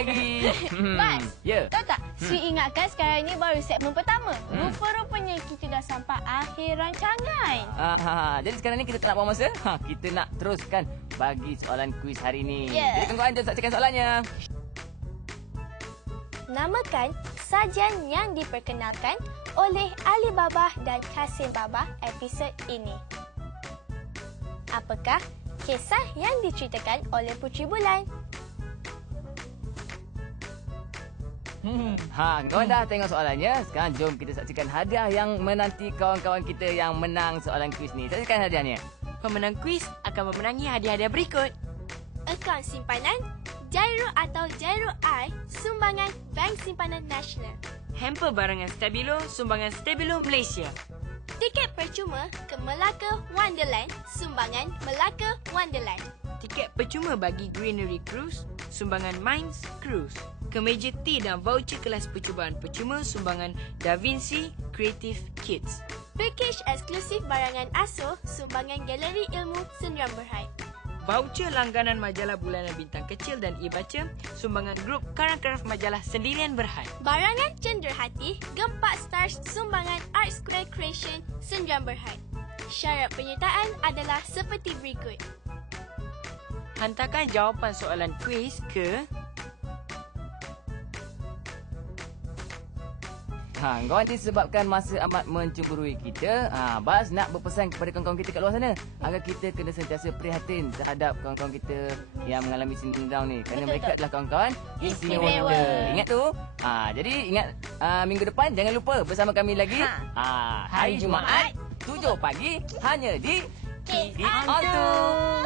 lagi. Mas, Ya. tahu tak? Sri ingatkan sekarang ni baru segmen pertama. Rupa-rupanya kita dah sampai akhir rancangan. Jadi sekarang ni kita tak nak buang masa. Kita nak teruskan bagi soalan kuis hari ni. Ya. Jadi kawan-kawan, jom saksikan soalannya. Namakan sajian yang diperkenalkan oleh Ali Baba dan Kasim Baba episod ini. Apakah kisah yang diceritakan oleh Puteri Bulan? Kawan dah tengok soalannya. Sekarang jom kita saksikan hadiah yang menanti kawan-kawan kita yang menang soalan kuis ni. Saksikan hadiahnya. Pemenang kuis akan memenangi hadiah-hadiah berikut. Akaun simpanan, Jairo atau Jairo I, sumbangan Bank Simpanan Nasional. Hamper barangan Stabilo, sumbangan Stabilo Malaysia. Tiket percuma ke Melaka Wonderland, sumbangan Melaka Wonderland. Tiket percuma bagi Greenery Cruise, sumbangan Minds Cruise. Kemeja tea dan voucher kelas percubaan percuma, sumbangan Da Vinci Creative Kids. Package eksklusif barangan Asuh, sumbangan Galeri Ilmu Sendirian Berhad. Voucher langganan majalah bulanan Bintang Kecil dan e-baca, sumbangan grup Karang-Karaf Majalah Sendirian Berhad. Barangan Cenderhati, Gempak Stars, sumbangan Art Square Creation Sendirian Berhad. Syarat penyertaan adalah seperti berikut. Hantarkan jawapan soalan kuis ke Kawan, disebabkan masa amat mencemburui kita, Bas nak berpesan kepada kawan-kawan kita kat luar sana agar kita kena sentiasa prihatin terhadap kawan-kawan kita yang mengalami syndrome Down ni. Kerana mereka adalah kawan-kawan istimewa kita. Ingat tu. Jadi ingat minggu depan jangan lupa bersama kami lagi. Hari Jumaat 7 pagi hanya di Kids Kids on on 2.